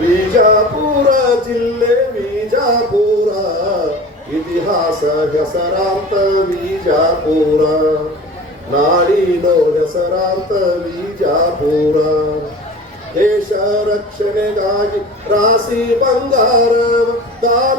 ವಿಜಾಪುರ ಜಿಲ್ಲೆ ವಿಜಾಪುರ ಇತಿಹಾಸ ಹೆಸರಾಂತ ವಿಜಾಪುರ ನಾಡಿನೋ ಹೆಸರಾಂತ ವಿಜಾಪುರ ದೇಶ ರಕ್ಷಣೆಗಾಗಿ ರಾಸಿ ಬಂಗಾರ ದಾನ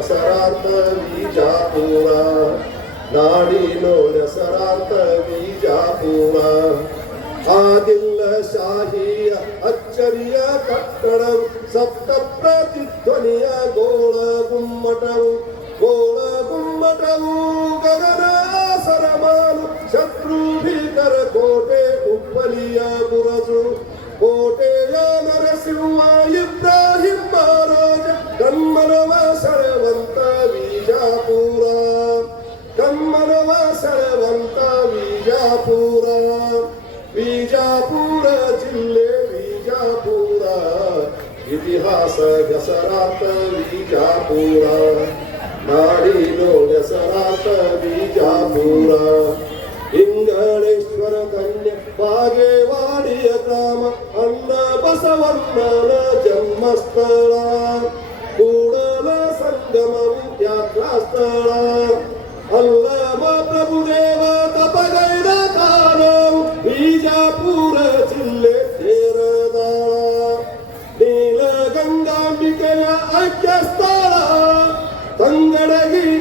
ಹೆಸರಾಂತ ಬೀಜಾಪುರ ನಾಡಿನೋ ಹೆಸರಾಂತ ಬೀಜಾಪುರ ಆದಿಲ್ಲ ಶಾಹಿಯ ಅಚ್ಚರಿಯ ಕಟ್ಟಡ ಸಪ್ತ ಪ್ರತಿಧ್ವನಿಯ ಗೋಳ ಗುಮ್ಮಟವು ಗೋಳ ಗುಮ್ಮಟವು इतिहास दशरथ बीजापुरा नारी नो दशरथ बीजापुरा इंगणेश्वर कन्या बागेवाड़ी ग्राम अन्न बसवर्णन जन्म स्थल संगम विद्या स्थल अल्लाह प्रभु देव तप गैर बीजापुर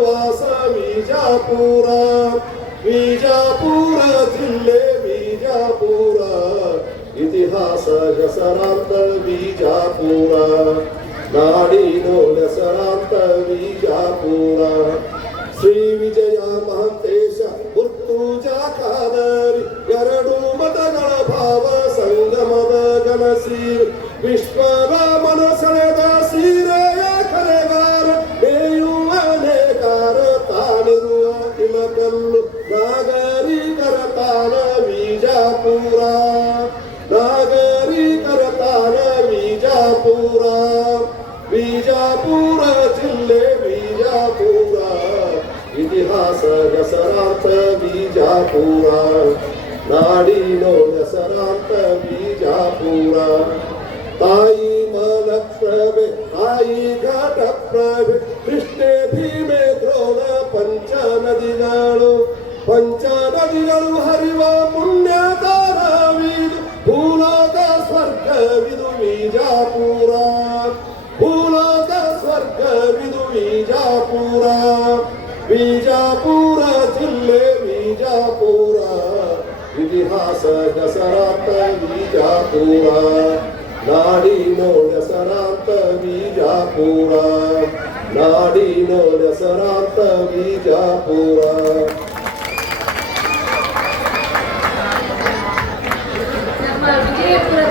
ಪ್ರವಾಸ ವಿಜಾಪುರ ವಿಜಾಪುರ ಜಿಲ್ಲೆ ವಿಜಾಪುರ ಇತಿಹಾಸ ಹೆಸರಾಂತ ವಿಜಾಪುರ ನಾಡಿನೋ ಹೆಸರಾಂತ ವಿಜಾಪುರ ಶ್ರೀ ವಿಜಯ ಮಹಂತೇಶ ಮುರ್ತುಜ ಕಾದರಿ ಎರಡು ಮತಗಳ ಭಾವ ಸಂಗಮದ ಗನಸಿ ವಿಶ್ವ बीजापुर बीजापुर जिले बीजापुर इतिहास दसरांत बीजापुर ನಾಡಿನೋ ಹೆಸರಾಂತ ಬೀಜಾಪುರ ತಾಯಿ ಮಲಪ್ರಭೆ ತಾಯಿ ಘಾಟ ಪ್ರಭೆ ಕೃಷ್ಣೆ ಭೀಮೆ ದ್ರೋಣ ಪಂಚನದಿನ बीजापुरा बीजापुरा जिल्हे बीजापुरा इतिहास दसरात विजापूर नाडी नो दसरात विजापूर नाडी नो दसरात विजापूर Gracias.